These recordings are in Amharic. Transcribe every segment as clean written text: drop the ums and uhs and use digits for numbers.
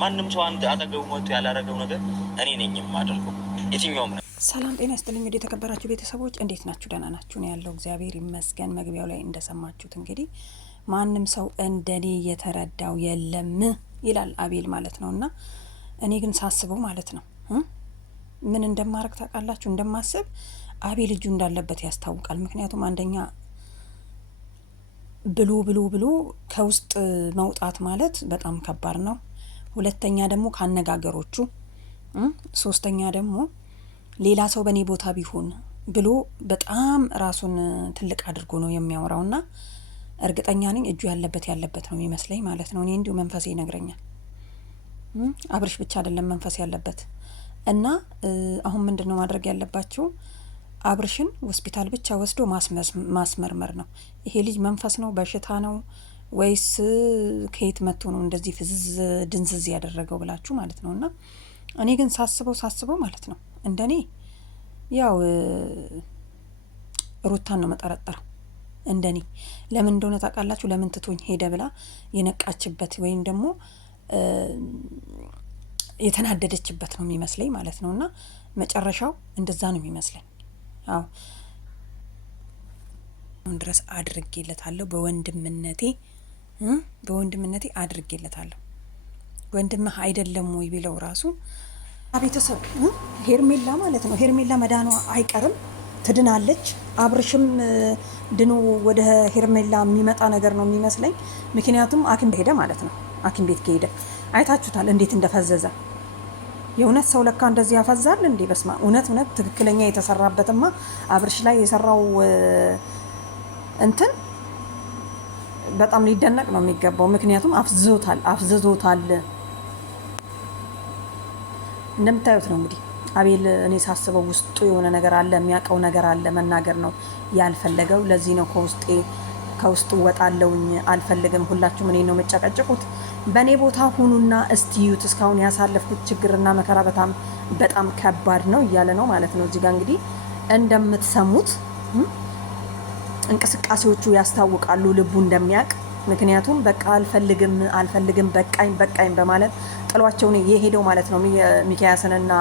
ማንም ሰው አንድ አጠገቡ መጥቶ ያላረገው ነገር እኔ ነኝ የማደርገው የትኛውም ነው። ሰላም ጤና ይስጥልኝ። እንግዲህ የተከበራችሁ ቤተሰቦች እንዴት ናችሁ? ደህና ናችሁ? ነው ያለው እግዚአብሔር ይመስገን። መግቢያው ላይ እንደሰማችሁት እንግዲህ ማንም ሰው እንደኔ የተረዳው የለም ይላል አቤል ማለት ነው። እና እኔ ግን ሳስበው ማለት ነው ምን እንደማረግ ታውቃላችሁ? እንደማስብ አቤል እጁ እንዳለበት ያስታውቃል። ምክንያቱም አንደኛ ብሎ ከውስጥ መውጣት ማለት በጣም ከባድ ነው። ሁለተኛ ደግሞ ካነጋገሮቹ፣ ሶስተኛ ደግሞ ሌላ ሰው በእኔ ቦታ ቢሆን ብሎ በጣም ራሱን ትልቅ አድርጎ ነው የሚያወራውና እርግጠኛ ነኝ እጁ ያለበት ነው የሚመስለኝ ማለት ነው። እኔ እንዲሁ መንፈሴ ይነግረኛል። አብርሽ ብቻ አይደለም መንፈስ ያለበት እና አሁን ምንድነው ማድረግ ያለባችሁ? አብርሽን ሆስፒታል ብቻ ወስዶ ማስመርመር ነው። ይሄ ልጅ መንፈስ ነው በሽታ ነው ወይስ ከየት መጥቶ ነው እንደዚህ ፍዝዝ ድንዝዝ ያደረገው ብላችሁ ማለት ነው። እና እኔ ግን ሳስበው ማለት ነው እንደኔ ያው ሩታን ነው መጠረጠረው። እንደኔ ለምን እንደሆነ ታውቃላችሁ? ለምን ትቶኝ ሄደ ብላ የነቃችበት ወይም ደግሞ የተናደደችበት ነው የሚመስለኝ ማለት ነው። እና መጨረሻው እንደዛ ነው የሚመስለኝ። አዎ ድረስ አድርጌለታለሁ በወንድምነቴ አድርጌለታለሁ። ወንድምህ አይደለም ወይ ቢለው ራሱ ቤተሰብ ሄርሜላ ማለት ነው። ሄርሜላ መዳኗ አይቀርም፣ ትድናለች። አብርሽም ድኖ ወደ ሄርሜላ የሚመጣ ነገር ነው የሚመስለኝ። ምክንያቱም ሐኪም ሄደ ማለት ነው። ሐኪም ቤት ከሄደ አይታችሁታል እንዴት እንደፈዘዘ። የእውነት ሰው ለካ እንደዚህ ያፈዛል እንዴ? በስማ እውነት ትክክለኛ የተሰራበትማ አብርሽ ላይ የሰራው እንትን በጣም ሊደነቅ ነው የሚገባው። ምክንያቱም አፍዝዞታል። እንደምታዩት ነው እንግዲህ አቤል። እኔ ሳስበው ውስጡ የሆነ ነገር አለ፣ የሚያውቀው ነገር አለ። መናገር ነው ያልፈለገው። ለዚህ ነው ከውስጡ ወጣለውኝ አልፈልግም። ሁላችሁም እኔ ነው የምጨቀጭቁት። በእኔ ቦታ ሁኑና እስቲዩት። እስካሁን ያሳለፍኩት ችግርና መከራ በጣም ከባድ ነው እያለ ነው ማለት ነው። እዚህ ጋር እንግዲህ እንደምትሰሙት እንቅስቃሴዎቹ ያስታውቃሉ፣ ልቡ እንደሚያውቅ። ምክንያቱም በቃ አልፈልግም በቃኝ በማለት ጥሏቸውን የሄደው ማለት ነው ሚኪያስንና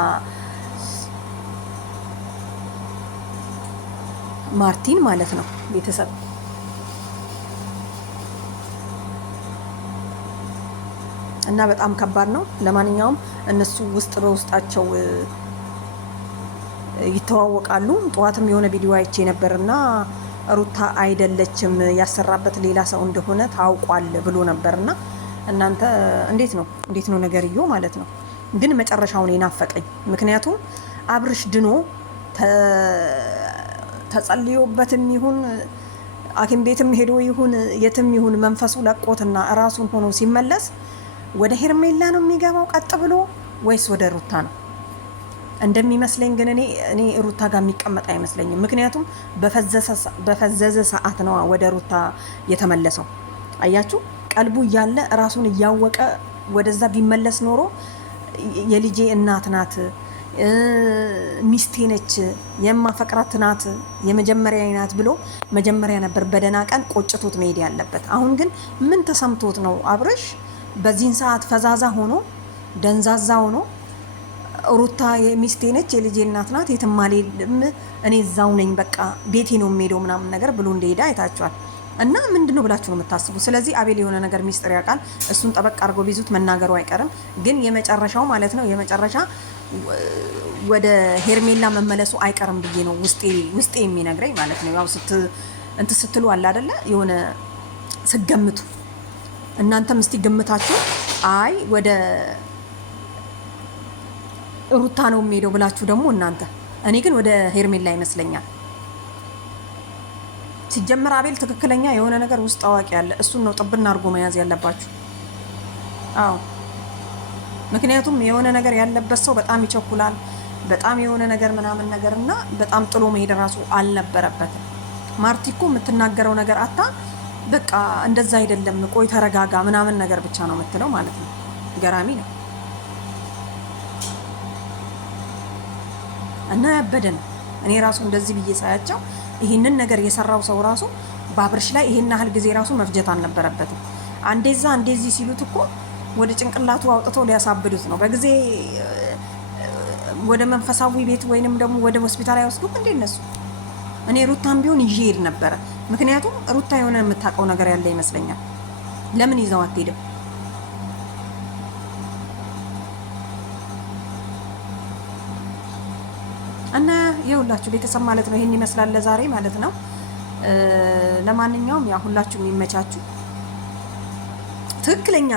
ማርቲን ማለት ነው ቤተሰብ እና በጣም ከባድ ነው። ለማንኛውም እነሱ ውስጥ በውስጣቸው ይተዋወቃሉ። ጠዋትም የሆነ ቪዲዮ አይቼ ነበርና ሩታ አይደለችም ያሰራበት ሌላ ሰው እንደሆነ ታውቋል ብሎ ነበርና እናንተ እንዴት ነው ነገርዮ ማለት ነው። ግን መጨረሻውን የናፈቀኝ ምክንያቱም አብርሽ ድኖ ተጸልዮበትም ይሁን ሐኪም ቤትም ሄዶ ይሁን የትም ይሁን መንፈሱ ለቆትና ራሱን ሆኖ ሲመለስ ወደ ሄርሜላ ነው የሚገባው ቀጥ ብሎ ወይስ ወደ ሩታ ነው? እንደሚመስለኝ ግን እኔ ሩታ ጋር የሚቀመጥ አይመስለኝም። ምክንያቱም በፈዘዘ ሰዓት ነው ወደ ሩታ የተመለሰው። አያችሁ፣ ቀልቡ እያለ ራሱን እያወቀ ወደዛ ቢመለስ ኖሮ የልጄ እናት ናት፣ ሚስቴ ነች፣ የማፈቅራት ናት፣ የመጀመሪያ ናት ብሎ መጀመሪያ ነበር በደህና ቀን ቆጭቶት መሄድ ያለበት። አሁን ግን ምን ተሰምቶት ነው አብርሽ በዚህን ሰዓት ፈዛዛ ሆኖ ደንዛዛ ሆኖ ሩታ ሚስቴ ነች፣ የልጄ እናት ናት፣ የትም አልሄድም፣ እኔ እዛው ነኝ፣ በቃ ቤቴ ነው የምሄደው ምናምን ነገር ብሎ እንደሄደ አይታችኋል። እና ምንድነው ብላችሁ ነው የምታስቡ? ስለዚህ አቤል የሆነ ነገር ሚስጥር ያውቃል። እሱን ጠበቅ አድርጎ ቢዙት መናገሩ አይቀርም። ግን የመጨረሻው ማለት ነው የመጨረሻ ወደ ሄርሜላ መመለሱ አይቀርም ብዬ ነው ውስጤ የሚነግረኝ ማለት ነው። ያው ስትሉ አለ አይደለ የሆነ ስገምቱ እናንተም እስቲ ገምታችሁ አይ ወደ ሩታ ነው የሚሄደው ብላችሁ ደግሞ እናንተ። እኔ ግን ወደ ሄርሜላ ይመስለኛል። ሲጀመር አቤል ትክክለኛ የሆነ ነገር ውስጥ አዋቂ ያለ እሱን ነው ጥብና አድርጎ መያዝ ያለባችሁ። አዎ ምክንያቱም የሆነ ነገር ያለበት ሰው በጣም ይቸኩላል። በጣም የሆነ ነገር ምናምን ነገር እና በጣም ጥሎ መሄድ ራሱ አልነበረበትም። ማርቲ እኮ የምትናገረው ነገር አታ በቃ እንደዛ አይደለም፣ ቆይ ተረጋጋ ምናምን ነገር ብቻ ነው የምትለው ማለት ነው። ገራሚ ነው እና ያበደ ነው። እኔ ራሱ እንደዚህ ብዬ ሳያቸው ይህንን ነገር የሰራው ሰው ራሱ በአብርሽ ላይ ይሄን ያህል ጊዜ ራሱ መፍጀት አልነበረበትም። አንዴዛ አንዴዚህ ሲሉት እኮ ወደ ጭንቅላቱ አውጥተው ሊያሳብዱት ነው። በጊዜ ወደ መንፈሳዊ ቤት ወይንም ደግሞ ወደ ሆስፒታል አይወስዱም እንዴ እነሱ? እኔ ሩታም ቢሆን ይዤ ሄድ ነበረ። ምክንያቱም ሩታ የሆነ የምታውቀው ነገር ያለ ይመስለኛል። ለምን ይዘው አትሄድም? እና የሁላችሁ ቤተሰብ ማለት ነው። ይሄን ይመስላል ለዛሬ ማለት ነው። ለማንኛውም ያ ሁላችሁም የሚመቻችሁ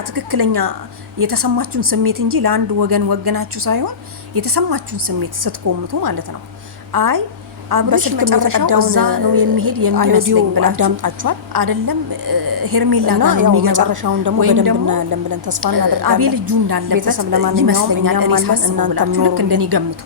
ትክክለኛ የተሰማችሁን ስሜት እንጂ ለአንድ ወገን ወገናችሁ ሳይሆን የተሰማችሁን ስሜት ስትኮምቱ ማለት ነው። አይ አብረሽ መጨረሻው እዛ ነው የሚሄድ የሚመስለኝ ብላችሁ አዳምጣችኋል አይደለም? ሄርሜላ ጋር ነው የሚገባ። መጨረሻውን ደግሞ በደንብ እናያለን ብለን ተስፋ እናደርጋለን። አቤል እጁ እንዳለበት ይመስለኛል። እናንተም ልክ እንደኔ ገምቱ።